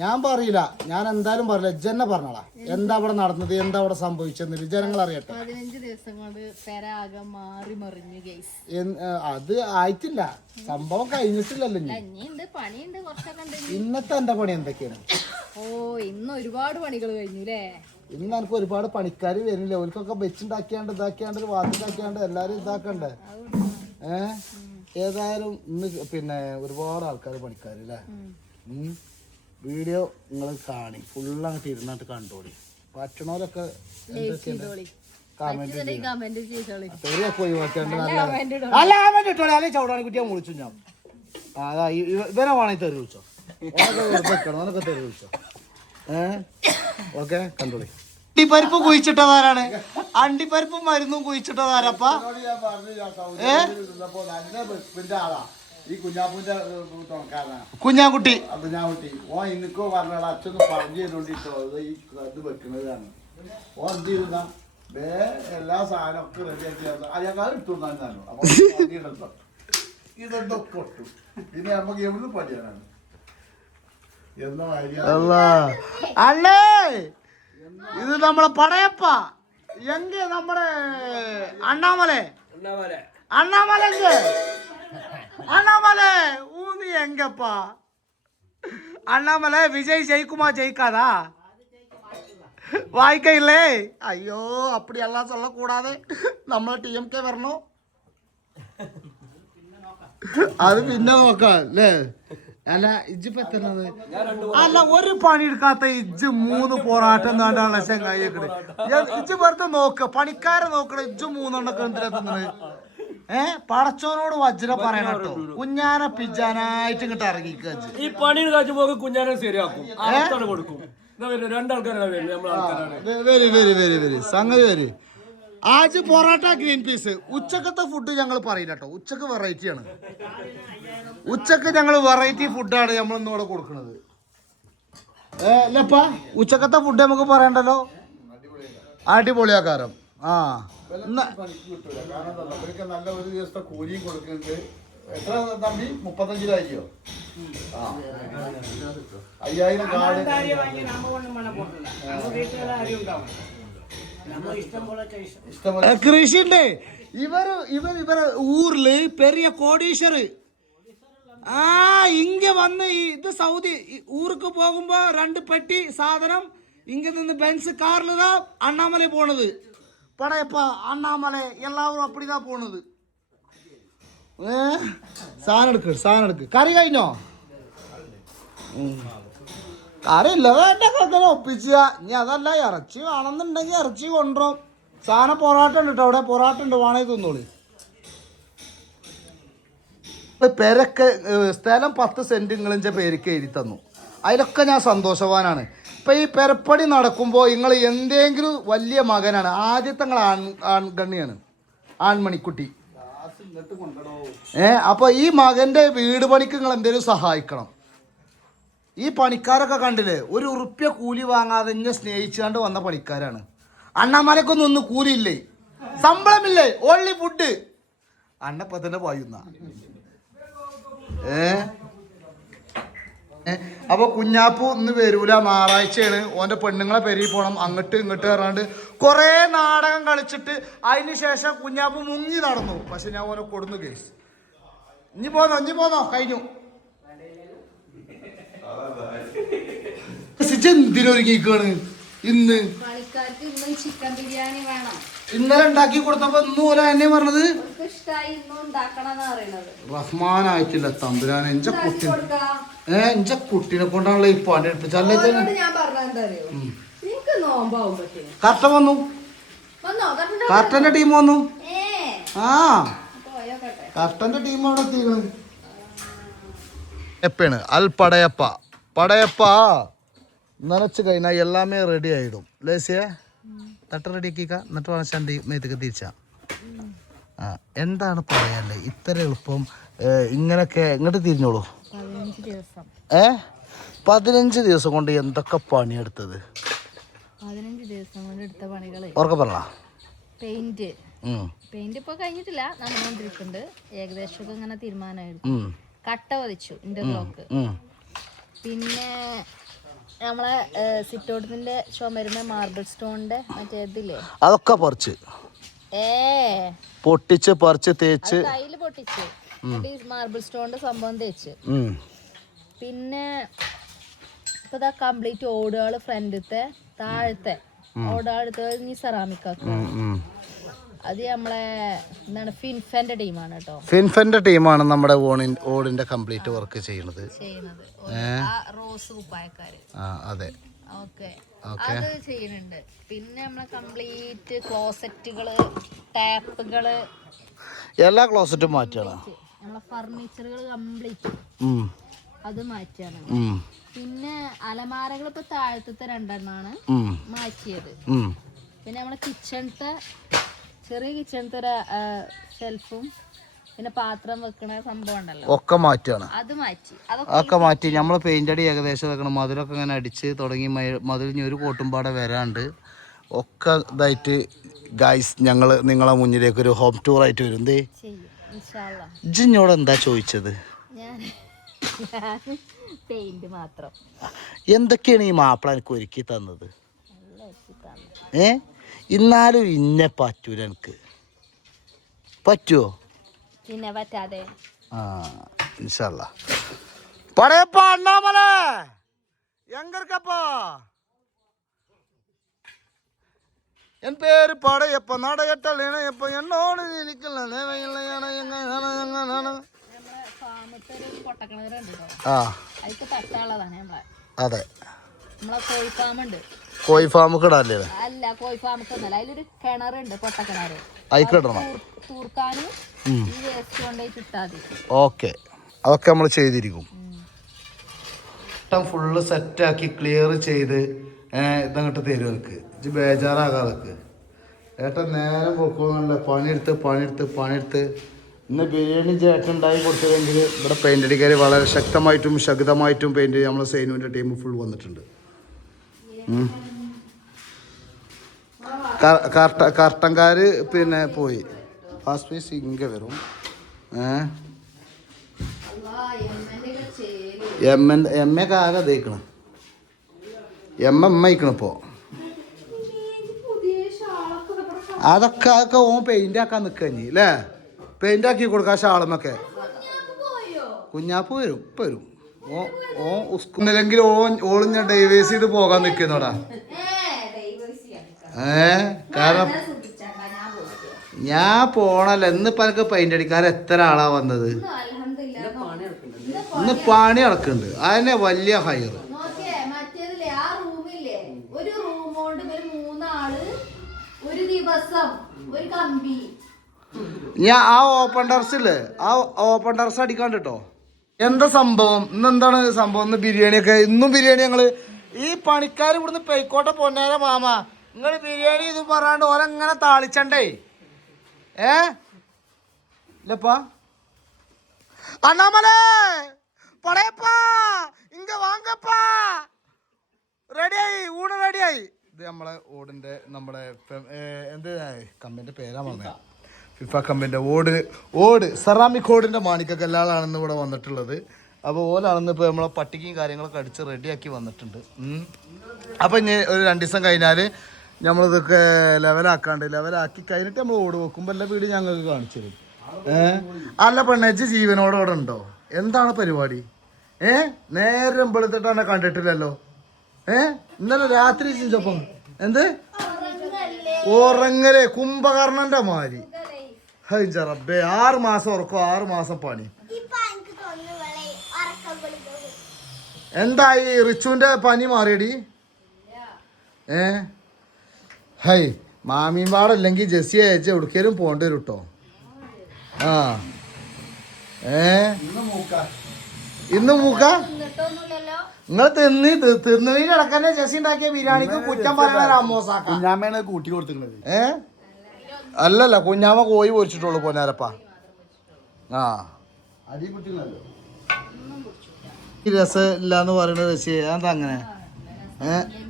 ഞാൻ പറയില്ല. ഞാൻ എന്തായാലും പറയില്ല. ജന്നെ പറഞ്ഞോളാ. എന്താ അവിടെ നടന്നത്? എന്താ അവിടെ സംഭവിച്ചെന്നില്ല. ജനങ്ങൾ അറിയട്ടെ. പതിനഞ്ച് ദിവസം കൊണ്ട് പെര മാറി മറിഞ്ഞു ഗൈസ് അത് ആയിട്ടില്ല. സംഭവം കഴിഞ്ഞിട്ടില്ലല്ലോ ഇനിയുണ്ട് പണിയുണ്ട് കുറച്ചൊക്കെ ഉണ്ട് ഇന്നത്തെ എന്റെ പണി എന്തൊക്കെയാണ്? ഓ ഇന്ന് ഒരുപാട് പണികൾ കഴിഞ്ഞു അല്ലേ ഇന്ന് എനിക്ക് ഒരുപാട് പണിക്കാർ വരുന്നില്ല. ഓർക്കൊക്കെ വെച്ചുണ്ടാക്കിയാണ്ട് ഇതാക്കിയാണ്ട് വാത്തിണ്ടാക്കിയാണ്ട് എല്ലാരും ഇതാക്കണ്ടേ? ഏ? ഏതായാലും ഇന്ന് പിന്നെ ഒരുപാട് ആൾക്കാർ പണിക്കാർ അല്ലേ. വീഡിയോ നിങ്ങൾ കാണി. ഫുള്ള് അങ്ങോട്ട് ഇരുന്നിട്ട് കണ്ടോളി. പറ്റണോരൊക്കെ നല്ല കമന്റ് ഇട്ടോളി. അല്ലെങ്കിൽ ചവിടാണി കുട്ടിയെ മുളിച്ചു ഞാൻ. അതാ ഇവനെ വേണമെങ്കിൽ തെറി വിളിച്ചോ. ഓനൊക്കെ തെറി വിളിച്ചോ. ഏ? ഓക്കെ കണ്ടോളി. അണ്ടിപ്പരിപ്പ് കുഴിച്ചിട്ടതാരാണ്? അണ്ടിപ്പരിപ്പും മരുന്നും കുഴിച്ചിട്ടതാരപ്പ? ഏ? ഈ കുഞ്ഞാപ്പൂന്റെ തുണക്കാരനാ കുഞ്ഞാൻകുട്ടി അത് ഞാൻ കുട്ടി ഓൻ ഇന്നിക്കോ പറഞ്ഞാൽ അച്ഛന്ന് പറഞ്ഞു ഇത് ഈ ഇത് വെക്കുന്നതാണ്. ഓൻ എന്ത് ചെയ്താ വേ എല്ലാ സാധനം ഒക്കെ റെഡിയാക്കി അയാൾ ഇട്ടു തന്നാലോ അപ്പൊ ഇതെന്തോ ഇതെന്തോ പൊട്ടു പിന്നെ നമുക്ക് എവിടുന്ന് പണിയാനാണ്? എന്ന അണ്ണേ ഇത് നമ്മളെ പടയപ്പ. എങ്ക നമ്മുടെ അണ്ണാമല. അണ്ണാമല എങ്ക? அண்ணாமலை ஊனி எங்கப்பா அண்ணாமலை விஜய் ஜெயிக்குமா ஜெயிக்காதா வாய்க்கையில்லே ஐயோ அப்படி எல்லாம் சொல்லக்கூடாது നമ്മൾ ടി എം കെ വരണോ അത് പിന്നെ നോക്കാം അല്ലേ അല്ല ഇജ്ജിപ്പോ എത്തുന്നത് അല്ല ഒരു പണി എടുക്കാത്ത ഇജ്ജ് മൂന്ന് പോറാട്ടം നാണ്ടാണ് ചെങ്ങായിക്കണ് ഇജ്ജ് വെറുതെ നോക്ക പണിക്കാരെ നോക്കണ ഇജ്ജ് മൂന്നെണ്ണൊക്കെ എന്തിനെത്തുന്നത് ഏ? പടച്ചോനോട് വജ്ര പറയണം കേട്ടോ. കുഞ്ഞാനെ പിജാനായിട്ട് ഇങ്ങോട്ട് ഇറങ്ങിക്കുക ഈ കാച്ചു പോക കുഞ്ഞാനെ ശരിയാക്കും. കൊടുക്കും. വെരി വെരി വെരി വെരി സംഗതി വരി. ആജ് പൊറോട്ട ഗ്രീൻ പീസ് ഉച്ചക്കത്തെ ഫുഡ് ഞങ്ങൾ പറയില്ല കേട്ടോ. ഉച്ചയ്ക്ക് വെറൈറ്റി ആണ്. ഉച്ചയ്ക്ക് ഞങ്ങൾ വെറൈറ്റി ഫുഡാണ് നമ്മൾ ഇന്ന് ഇവിടെ കൊടുക്കുന്നത്. ഏ അല്ലപ്പാ ഉച്ചക്കത്തെ ഫുഡ് നമുക്ക് പറയണ്ടല്ലോ? അടിപൊളിയാക്കാരം ആ. അവർക്ക് നല്ല ഒരു ദിവസത്തെ കൂലിയും കൊടുക്കുന്നുണ്ട്. എത്ര തമ്പി? ആ. അയ്യായിരം കാർഡ് കൃഷി ഉണ്ട് ഊരിൽ പെരിയ കോടീശ്വര്. ആ ഇങ്ങ വന്ന് ഈ- ഇത് സൗദി ഊർക്ക് പോകുമ്പോ രണ്ട് പെട്ടി സാധനം ഇങ്ങ നിന്ന് ബെൻസ് കാറിലാ അണ്ണാമല പോണത്. പടയപ്പ அண்ணாமலை എല്ലാവരും അപ്പടിതാ தான் ഏ സാധനം എടുക്ക് സാധനം എടുക്ക് കറി കഴിഞ്ഞോ. കറി ഇല്ലതായിട്ടൊക്കെ അങ്ങനെ ഒപ്പിച്ച. ഇനി അതല്ല ഇറച്ചി വേണമെന്നുണ്ടെങ്കിൽ ഇറച്ചി കൊണ്ടുവരും. സാധനം ഉണ്ട് അവിടെ. പൊറാട്ട ഉണ്ട് വേണമെങ്കിൽ തിന്നോളി. പെരക്ക് സ്ഥലം പത്ത് സെന്റ് നിങ്ങളിന്റെ പേരൊക്കെ എഴുതി തന്നു. അതിലൊക്കെ ഞാൻ സന്തോഷവാനാണ്. ഇപ്പം ഈ പെരപ്പടി നടക്കുമ്പോൾ നിങ്ങൾ എന്തെങ്കിലും വലിയ മകനാണ്. ആദ്യത്തെ നിങ്ങൾ ആൺ ആൺകണ്ണിയാണ് ആൺമണിക്കുട്ടി. ഏ അപ്പോൾ ഈ മകന്റെ വീട് പണിക്ക് നിങ്ങൾ എന്തെങ്കിലും സഹായിക്കണം? ഈ പണിക്കാരൊക്കെ കണ്ടില്ലേ ഒരു ഉറുപ്പ്യ കൂലി വാങ്ങാതെ എന്നെ സ്നേഹിച്ചുകൊണ്ട് വന്ന പണിക്കാരാണ്. അണ്ണാമലക്കൊന്നും ഒന്നും കൂലിയില്ലേ? ശമ്പളമില്ലേ? ഓൺലി ഫുഡ് അണ്ണപ്പത്തന്നെ പായുന്ന. ഏ? അപ്പൊ കുഞ്ഞാപ്പു ഇന്ന് വരൂല ഞായറാഴ്ചയാണ്. ഓന്റെ പെണ്ണുങ്ങളെ പെരുകി പോണം. അങ്ങോട്ട് ഇങ്ങോട്ട് പറഞ്ഞാണ്ട് കൊറേ നാടകം കളിച്ചിട്ട് അതിന് ശേഷം കുഞ്ഞാപ്പു മുങ്ങി നടന്നു. പക്ഷെ ഞാൻ ഓനെ കൊടുന്നു കേസ് ഇനി പോന്നോ ഇനി പോന്നോ? കഴിഞ്ഞു. സിച്ച് എന്തിനൊരുങ്ങിക്കാണ്? ഇന്ന് ഇന്ന് ചിക്കൻ ബിരിയാണി വേണം. ഇന്നലെ ഉണ്ടാക്കി കൊടുത്തപ്പോ ഇന്ന് പോലെ എന്നെ പറഞ്ഞത് റഹ്മാൻ ആയിട്ടില്ല തമ്പുരാൻ എന്റെ കുട്ടി ഏ എന്റെ കുട്ടീനെ കൊണ്ടാണല്ലോ ഈ പണി എടുപ്പിച്ചല്ലേ അല്ലേ കറക്റ്റ് വന്നു. കറക്റ്റന്റെ ടീം വന്നു. ആ. കറക്റ്റന്റെ ടീം അവിടെ എത്തിക്കണ്. എപ്പാണ് അൽ പടയപ്പ. പടയപ്പ. നനച്ചു കഴിഞ്ഞാൽ എല്ലാമേ റെഡി ആയിടും. ലേസിയെ? തട്ട് റെഡി ആക്കിക്ക എന്നിട്ട് ചണ്ടി മേത്തേക്ക് തിരിച്ച. ആ എന്താണ് പറയാല്ലേ ഇത്ര എളുപ്പം ഇങ്ങനൊക്കെ ഇങ്ങോട്ട് തിരിഞ്ഞോളൂ. ഏ? പതിനഞ്ച് ദിവസം കൊണ്ട് എന്തൊക്കെ പണിയെടുത്തത്? പതിനഞ്ച് ദിവസം കൊണ്ട് എടുത്ത പണികൾ പറഞ്ഞ. പെയിന്റ്. പെയിന്റ് ഇപ്പൊ കഴിഞ്ഞിട്ടില്ല. നടന്നുകൊണ്ടിരിക്കുന്നുണ്ട് ഏകദേശം ഇങ്ങനെ തീരുമാനമായിരുന്നു. കട്ട പതിച്ചു ഇന്റർലോക്ക് പിന്നെ നമ്മളെ സിറ്റൗട്ടിന്റെ വരുന്ന മാർബിൾ സ്റ്റോണിന്റെ മറ്റേ ഇതില്ലേ? അതൊക്കെ പറിച്ച്. ഏ. പൊട്ടിച്ച് പറിച്ച് തേച്ച്. കയ്യിൽ പൊട്ടിച്ച്. മാർബിൾ സ്റ്റോണിന്റെ സംഭവം തേച്ച്. പിന്നെ ഇപ്പൊ ഇതാ കംപ്ലീറ്റ് ഓടുകൾ ഫ്രണ്ടിത്തെ താഴത്തെ ഓടുകളത്തെ ഇനി സെറാമിക്കാക്കും. അത് നമ്മളെ എന്താണ് ഫിൻഫന്റെ ടീമാണ് കേട്ടോ ഫിൻഫന്റെ ടീമാണ് നമ്മുടെ ഓണിൻ ഓടിന്റെ കംപ്ലീറ്റ് വർക്ക് ചെയ്യുന്നത്. റോസ് കുപ്പായക്കാര്. ആ അതെ. ഓക്കെ. അത് ചെയ്യുന്നുണ്ട്. പിന്നെ നമ്മളെ കംപ്ലീറ്റ് ക്ലോസറ്റുകൾ ടാപ്പുകൾ. എല്ലാ ക്ലോസറ്റും മാറ്റണം? നമ്മളെ ഫർണിച്ചറുകൾ കംപ്ലീറ്റ് അത് മാറ്റിയാണ് പിന്നെ അലമാരകൾ ഇപ്പൊ താഴത്തെ രണ്ടെണ്ണാണ് ഉം, മാറ്റിയത്. പിന്നെ നമ്മളെ കിച്ചണത്തെ ചെറിയ കിച്ചണത്തെ ഒരു ഷെൽഫും പിന്നെ പാത്രം വെക്കണ സംഭവം ഉണ്ടല്ലോ. ഒക്കെ മാറ്റാണ് അത് മാറ്റി. അതൊക്കെ മാറ്റി. നമ്മൾ പെയിന്റ് അടി ഏകദേശം വെക്കണം. മതിലൊക്കെ ഇങ്ങനെ അടിച്ച് തുടങ്ങി മധുരിഞ്ഞ് ഒരു കോട്ടുംപാടെ വരാണ്ട് ഒക്കെ ഇതായിട്ട് ഗൈസ് ഞങ്ങൾ നിങ്ങളെ മുന്നിലേക്ക് ഒരു ഹോം ടൂർ ആയിട്ട് വരും. എന്തേ ഇജിഞ്ഞോട് എന്താ ചോദിച്ചത്? എന്തൊക്കെയാണ് ഈ മാപ്പിള എനിക്ക് ഒരുക്കി തന്നത്. ഏ? ഇന്നാലും ഇന്നെ പറ്റൂല എനിക്ക്. പറ്റുമോ പിന്നെ ആ ഇൻഷല്ല എങ്കർക്കപ്പാ എൻ പേര് പടയപ്പ നടയട്ടൽ ഇണയപ്പ എന്നോട് ഇരിക്കുന്ന അതെ. നമ്മളെ കോഴി ഫാം കിടാല്ലേ അല്ല കോഴി ഫാമത്തെ ഒന്നല്ല അതിലൊരു കിണറുണ്ട് പൊട്ടക്കിണറ്. അയക്കിടണം തൂർക്കാനും. ഈ വേസ്റ്റ് ഇട്ടാൽ ഓക്കെ. അതൊക്കെ നമ്മൾ ചെയ്തിരിക്കും. ഫുള്ള് സെറ്റാക്കി ക്ലിയർ ചെയ്ത് ഇതങ്ങോട്ട് തരും എനിക്ക് ഇത് ബേജാറാകാതൊക്കെ. ഏട്ടൻ നേരം പൊക്കോന്നല്ല പണിയെടുത്ത് പണിയെടുത്ത് പണിയെടുത്ത്. ഇന്ന് ബിരിയാണി ചേട്ടൻ ഉണ്ടായി കൊടുത്തതെങ്കിൽ ഇവിടെ പെയിന്റ് അടിക്കാർ വളരെ ശക്തമായിട്ടും ശക്തമായിട്ടും പെയിന്റ് നമ്മൾ സൈനുവിന്റെ ടീം ഫുൾ വന്നിട്ടുണ്ട്. കർട്ടൻകാർ പിന്നെ പോയി. ഫാസ്റ്റ് പീസ് ഇങ്ങ വരും. എം എൻ എം എ ആകെ തേക്കണം എം എം അയക്കണം ഇപ്പോൾ അതൊക്കെ അതൊക്കെ ഓൻ പെയിന്റ് ആക്കാൻ നിൽക്കഞ്ഞി അല്ലേ പെയിന്റ് ആക്കി കൊടുക്കാം ഷാളുമൊക്കെ കുഞ്ഞാപ്പ് വരും ഇപ്പം വരും. ഓ ഓ ഉസ്കുന്നില്ലെങ്കിൽ ഓ ഓളും ഞാൻ ഡൈവേഴ്സ് ചെയ്ത് പോകാൻ നിൽക്കുന്നോടാ ഏ? കാരണം ഞാൻ പോണല്ലോ ഇന്നിപ്പോ എനിക്ക് പെയിന്റ് അടിക്കാൻ എത്ര ആളാ വന്നത്? ഇന്ന് പണി നടക്കുന്നുണ്ട്. അതന്നെ വലിയ ഹയർ നോക്കിയേ മറ്റേതില്ലേ ആ റൂമില്ലേ? ഒരു റൂം കൊണ്ട് ഒരു മൂന്നാൾ ഒരു ദിവസം ഒരു കമ്പി. ഞാൻ ആ ഓപ്പൺ ടെറസില്ലേ ആ ഓപ്പൺ ടെറസ് അടിക്കാണ്ട് കേട്ടോ എന്താ സംഭവം? ഇന്ന് എന്താണ് സംഭവം? ഇന്ന് ബിരിയാണിയൊക്കെ ഇന്നും ബിരിയാണി ഞങ്ങൾ? ഈ പണിക്കാർ ഇവിടുന്ന് പെയ്ക്കോട്ടെ പൊന്നാര മാമ. നിങ്ങൾ ബിരിയാണി ഇത് പറയാണ്ട് ഓരങ്ങനെ താളിച്ചണ്ടേ. ഏ? ഇല്ലപ്പാ. അണ്ണാമലെ! പടയപ്പാ! ഇങ്ക വാങ്ങപ്പാ! റെഡിയായി ഊണ് റെഡിയായി. ഇത് നമ്മളെ ഓടിന്റെ നമ്മുടെ എന്ത്? കമ്പനിന്റെ പേരാ പറഞ്ഞ ഫിഫ. കമ്പനിന്റെ ഓട് ഓട് സെറാമിക് ഓടിന്റെ മാണിക്കല്ലാളാണെന്ന് ഇവിടെ വന്നിട്ടുള്ളത്. അപ്പോൾ ഓലാണെന്ന് ഇപ്പോൾ നമ്മളെ പട്ടിക്കും കാര്യങ്ങളൊക്കെ അടിച്ച് റെഡിയാക്കി വന്നിട്ടുണ്ട്. അപ്പോൾ ഇനി ഒരു രണ്ട് ദിവസം കഴിഞ്ഞാൽ നമ്മളിതൊക്കെ ലെവലാക്കാണ്ട് ലെവലാക്കി കഴിഞ്ഞിട്ട് നമ്മൾ ഓട് വെക്കുമ്പോൾ എല്ലാ വീട് ഞങ്ങൾക്ക് കാണിച്ചു തരും ഏഹ് അല്ല പെണ്ണേച്ച് ജീവനോടെ അവിടെ ഉണ്ടോ? എന്താണ് പരിപാടി? ഏ? നേരെ വെളുത്തിട്ട് കണ്ടിട്ടില്ലല്ലോ. ഏ? ഇന്നലെ രാത്രി ചിഞ്ചപ്പം എന്ത്? ഉറങ്ങലേ കുംഭകർണന്റെ മാതിരി. ഹൈ ജറബേ ആറ് മാസം ഉറക്കോ? ആറ് മാസം പണി. എന്തായി? റിച്ചുവിന്റെ പനി മാറിയടി? ഏ? ഹൈ മാമീൻ പാടല്ലെങ്കിൽ ജെസ്സി അയച്ച് എവിടേക്കേലും പോകേണ്ടി വരും കേട്ടോ ആ. ഏ? ഇന്ന് മൂക്ക? നിങ്ങൾ തിന്ന് തിന്നതിന് ഇടക്കന്നെ ജെസ്സി ഉണ്ടാക്കിയ ബിരിയാണിക്ക് കുറ്റം രാമോസാക്ക കുഞ്ഞാമ്മയാണ് കൂട്ടി കൊടുത്തിട്ടുള്ളത് ഏ? അല്ലല്ല കുഞ്ഞാമ കോഴി പൊരിച്ചിട്ടുള്ളൂ പൊന്നാരപ്പ. ആ. ഈ രസം ഇല്ലാന്ന് പറയുന്നത് രസിയാ അതെന്താ അങ്ങനെ? ഏ? ഉണ്ടെന്ന് പറയണ്ട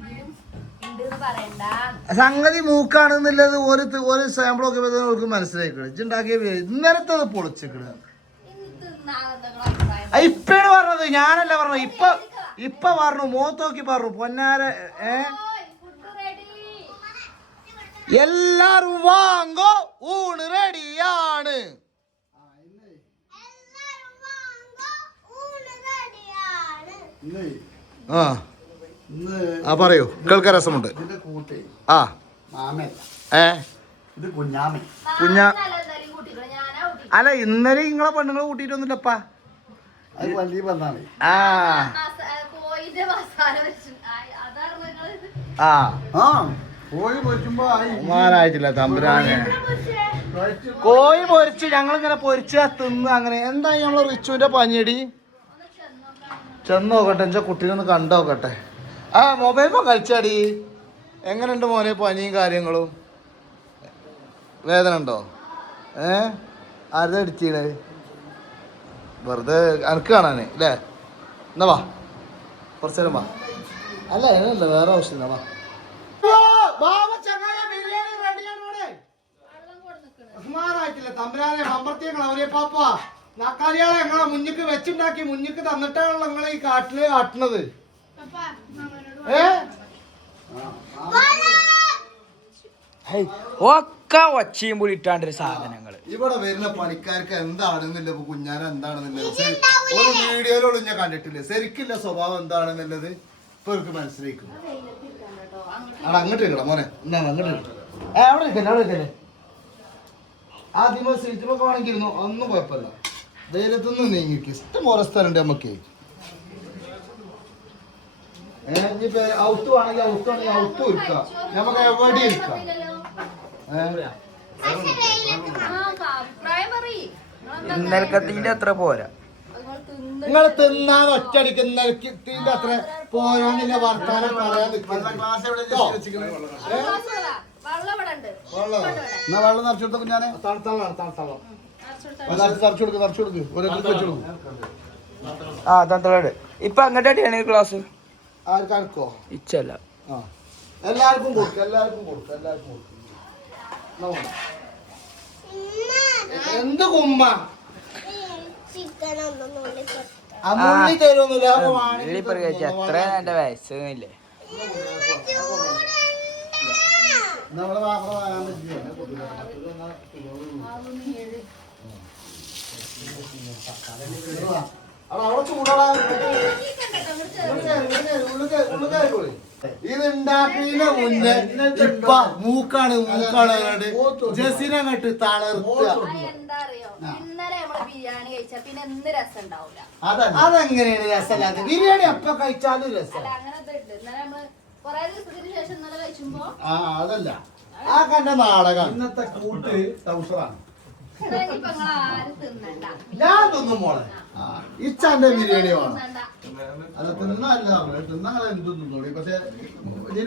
സംഗതി മൂക്കാണെന്നുള്ളത് ഒരു ഒരു സാമ്പിൾ ഒക്കെ അവർക്ക് മനസ്സിലായിക്കണ്. ഇജ്ജുണ്ടാക്കിയ ഇന്നലത്തെ അത് പൊളിച്ചിക്കണ്. ഇപ്പഴാണ് പറഞ്ഞത്. ഞാനല്ല പറഞ്ഞത്. ഇപ്പൊ ഇപ്പൊ പറഞ്ഞു. മോത്തോക്കി പറഞ്ഞു. പൊന്നാര ഏ? എല്ലാരും വാങ്ങോ. ഊണ് റെഡിയാണ് ആ. ആ പറയൂ. കേൾക്കാൻ രസമുണ്ട്. ആ. ഏ? കുഞ്ഞാ അല്ല ഇന്നലെ നിങ്ങളെ പെണ്ണുങ്ങളെ കൂട്ടിയിട്ടൊന്നുമില്ലപ്പാ ആ. മാനായിട്ടില്ല തമ്പുരാനെ. കോഴി പൊരിച്ച്? ഞങ്ങളിങ്ങനെ പൊരിച്ച് തിന്ന് അങ്ങനെ. എന്താ നമ്മളെ റിച്ചുവിന്റെ പഞ്ഞടി ചെന്ന് നോക്കട്ടെ. എന്റെ കുട്ടീനെ ഒന്ന് കണ്ടു നോക്കട്ടെ ആ മൊബൈൽ ഫോൺ കളിച്ചാടി. എങ്ങനെയുണ്ട് മോനെ പനിയും കാര്യങ്ങളും? വേദന ഉണ്ടോ? ഏ? ആരുടെ അടിച്ചീണ്? വെറുതെ അനക്ക് കാണാനേ അല്ലേ എന്നാ വാ. കുറച്ചു നേരം വാ. അല്ല അതിനല്ല വേറെ ആവശ്യമില്ല വാ. ബഹുമാനായിട്ടില്ല തമ്പുരാനെ അമ്പർത്തിയങ്ങൾ അവരെ പാപ്പ. നാക്കാലിയാളെ ഞങ്ങളെ മുന്നിക്ക് വെച്ചുണ്ടാക്കി മുന്നിക്ക് തന്നിട്ടാണല്ലോ നിങ്ങളെ ഈ കാട്ടിൽ കാട്ടുന്നത് ഏ ഒക്കെ ഒച്ചയും പുളി ഇട്ടാണ്ടൊരു സാധനങ്ങൾ ഇവിടെ വരുന്ന പണിക്കാർക്ക് എന്താണെന്നില്ല ഇപ്പൊ കുഞ്ഞാന എന്താണെന്നുള്ളത്? ശരി, ഒരു വീഡിയോയിലോട് ഞാൻ കണ്ടിട്ടില്ല. ശരിക്കില്ല സ്വഭാവം എന്താണെന്നുള്ളത് ഇപ്പൊ എനിക്ക് മനസ്സിലാക്കും അവിടെ അങ്ങോട്ട് ഇരിക്കണം മോനെ. എന്നാ അങ്ങോട്ട്. ഏ, അവിടെ ഇരിക്കല്ലേ അവിടെ ഇരിക്കല്ലേ? ആദ്യമോ വേണമെങ്കിൽ ഇരുന്നു ഒന്നും കുഴപ്പമില്ല. വെയിലത്തൊന്നും നീങ്ങിക്ക് ഇഷ്ടം ഓരോ സ്ഥലമുണ്ട് നമുക്ക് ഇനിയിപ്പോ ഔട്ട് വേണമെങ്കിൽ ഔട്ട് ആണെങ്കിൽ ഔട്ട് ഇരിക്കാം നമുക്ക് എവിടെ ഇരിക്കാം? ഇന്നലക്കത്തിന്റെ അത്ര പോരാ. നിങ്ങൾ തിന്ന് നിങ്ങൾ തിന്നാൻ ഒറ്റടിക്ക് നിൽക്കിന്റെ അത്ര പോയോന്നില്ല വർത്താനം പറയാൻ എന്നാ ഗ്ലാസ് എവിടെ വെച്ചിരിക്കണേ വെള്ളം നിറച്ചു നിറച്ചെടുത്ത കുഞ്ഞാനെ തണുത്തള്ളം തണുത്തള്ളം. തറച്ചു കൊടുക്ക് തറച്ചു കൊടുക്ക്. ഒരു വെച്ചു കൊടുക്കും. ആ തന്തളട് ഇപ്പൊ അങ്ങോട്ടാണ് ക്ലാസ് ആർക്ക് അനക്കോ ഇച്ചല്ല. ആ. എല്ലാവർക്കും കൊടുക്കും എല്ലാവർക്കും കൊടുക്കും എല്ലാവർക്കും കൊടുക്കും. എന്ത് കുമ്മ? ആ മുള്ളി തരുമൊന്നുമില്ല അത്ര എന്റെ വയസ്സൊന്നുമില്ലേ? നമ്മളെ വാപ്പ വരാൻ പറ്റില്ല. അവിടെ ചൂടാ ഇത് ഉണ്ടാക്കുന്നതിന് മുന്നേ ഇപ്പ മൂക്കാണ് മൂക്കാണ് പറഞ്ഞിട്ട് ജസീനെ അങ്ങോട്ട് തളർത്തുക. എന്താ അറിയോ ഇന്നലെ നമ്മൾ ബിരിയാണി കഴിച്ചാ പിന്നെ എന്ന് രസം ഉണ്ടാവൂല അതെങ്ങനെയാണ് രസമല്ലാത്ത ബിരിയാണി എപ്പ കഴിച്ചാലും രസം. ആ അതല്ല. ആ കണ്ട നാടകം ഇന്നത്തെ കൂട്ട് ടൗസറാണ്. ഞാൻ തിന്നും മോളെ. ഇച്ചാന്റെ ബിരിയാണി വേണം. അത് തിന്നല്ല തിന്നാളെ എന്തും തിന്നോളി. പക്ഷെ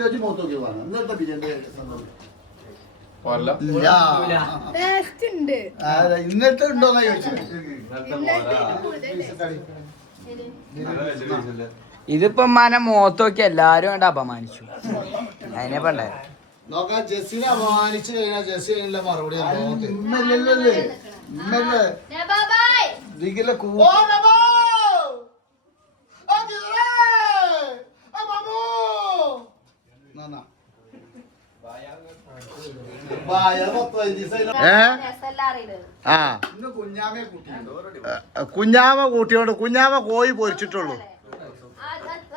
വെച്ച് മൂത്ത് നോക്കി വേണം. ഇന്നത്തെ ബിരിയാണി അല്ല, ഇന്നത്തെ ഉണ്ടോന്നാ ചോദിച്ചത് ഇതിപ്പോ മന മുഖത്ത് നോക്കി എല്ലാരും കണ്ട് അപമാനിച്ചു. അതിനെ പണ്ടേ. നോക്കാം ജെസ്സിനെ അപമാനിച്ചു കഴിഞ്ഞാൽ ജെസ്സി അതിനുള്ള മറുപടി ഇന്നല്ലേ ഇതിലെ കൂ! ആ കുഞ്ഞാമ കൂട്ടിയോണ്ട് കുഞ്ഞാമ കോഴി പൊരിച്ചിട്ടുള്ളൂ ആ അത് വൈകിട്ട് വിളിച്ചോളൂ ആ, തൈ-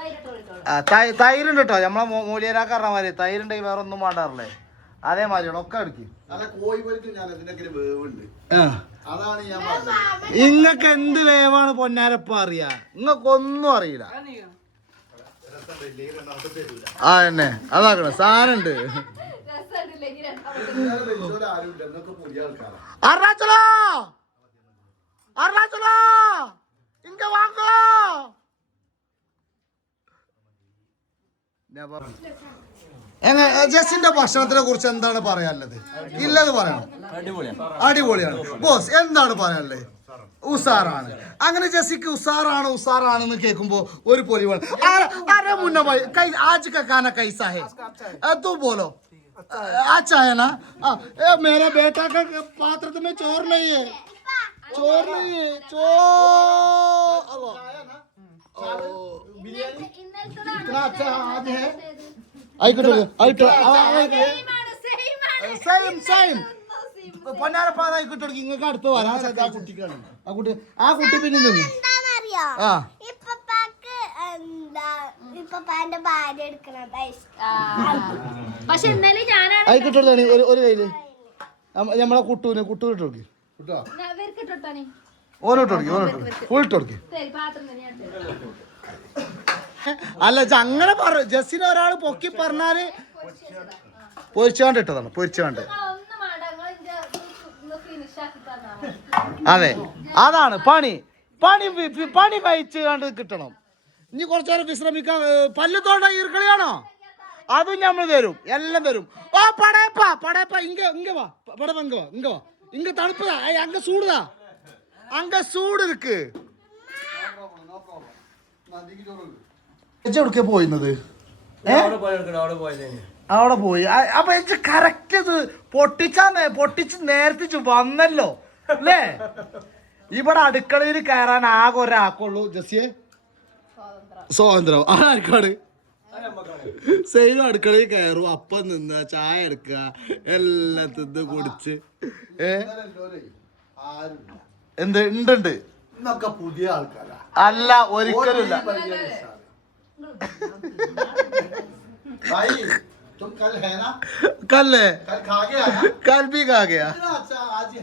തൈരുണ്ട് കേട്ടോ നമ്മളെ മൂ- മൂല്യരാക്ക പറഞ്ഞ മാതിരി തൈരുണ്ടെങ്കിൽ വേറെ ഒന്നും വേണ്ടാറില്ലേ അതേ അതേമാതിരിയാണ് ഒക്കെ എടുക്കും ഇങ്ങക്ക് എന്ത് വേവാണ് പൊന്നാരപ്പ അറിയാ? ഇങ്ങക്ക് ഒന്നും അറിയില്ല. ആ തന്നെ അതാക്കണ. സാധനണ്ട്. അരുണാചലോ? അരുണാചലോ? ഇങ്ങ വാങ്ങോ? എങ്ങനെ ജസിന്റെ ഭക്ഷണത്തിനെ കുറിച്ച് എന്താണ് പറയാനുള്ളത്? ഇല്ലെന്ന് പറയണം. അടിപൊളിയാണ്. ബോസ് എന്താണ് പറയാനുള്ളത്? ഉസാറാണ്. അങ്ങനെ ജസിക്ക് ഉസാറാണ് ഉസാറാണെന്ന് കേൾക്കുമ്പോ ഒരു പൊലി പോലോ ആ കൈ ആജ് കാന കൈസാ ഹേ തൂ अच्छा है ना ए, बेटा का चोर नहीं है चोर नहीं है चोर इतना अच्छा आज है ആയിക്കോട്ടെ ആയിക്കോട്ടെ. സെയിം സെയിം പൊന്നാരപ്പാത ആയിക്കോട്ടെ. ഇങ്ങക്ക് അടുത്ത് വരാൻ സാധ്യത ആ കുട്ടിക്കാണ്. ആ കുട്ടി ആ കുട്ടി പിന്നെ നിന്നു. ആ. ആയിക്കോട്ടെ ഒരു ഒരു കയ്യിൽ. നമ്മളെ കുട്ടൂന് കുട്ടൂരിട്ടോക്കി കിട്ടോ ഓനോട്ട് കൊടുക്കി ഓനോട്ട് കൊടുക്കി ഫുൾ ഇട്ട് കൊടുക്കി അല്ല അങ്ങനെ പറ ജസ്സിനെ ഒരാൾ പൊക്കി പറഞ്ഞാൽ പൊരിച്ചാണ്ട് ഇട്ടതാണ് മതി. അതെ അതാണ് പണി. പണി പണി കഴിച്ച് കണ്ട് കിട്ടണം. ഇനി കുറച്ചു നേരം വിശ്രമിക്കാൻ ഏ, പല്ല് തോണ്ട ഈർക്കളിയാണോ? അതും നമ്മൾ തരും എല്ലാം തരും. ഓ പടയപ്പ പടയപ്പ ഇങ്ക ഇങ്ക വാ പടപ്പ ഇങ്ക വാ ഇങ്ക വാ. ഇങ്ക തണുപ്പതാ അങ്ങ് സൂടുതാ அங்க சூடு இருக்கு പോയിരുന്നത്? അവിടെ പോയി അപ്പൊ എനിക്ക് കറക്റ്റ് ഇത് പൊട്ടിച്ചാ പൊട്ടിച്ച് നേരത്തെ വന്നല്ലോ അല്ലേ? ഇവിടെ അടുക്കളയിൽ കയറാൻ ആകെ ഒരാക്കുള്ളൂ ജസ്യെ സ്വാതന്ത്ര്യം. ആ സെയിം അടുക്കളയിൽ കയറും. അപ്പം നിന്ന ചായ എടുക്കുക എല്ലാം തിന്ന് കുടിച്ച്. ഏ? ആരും എന്ത് ഉണ്ട് ഉണ്ട് ഇന്നൊക്കെ പുതിയ ആൾക്കാരാ അല്ല ഒരിക്കലുമില്ല भाई तुम कल है ना കല്ലേ कल खा के आया കൽബി കാകയാ इतना अच्छा आज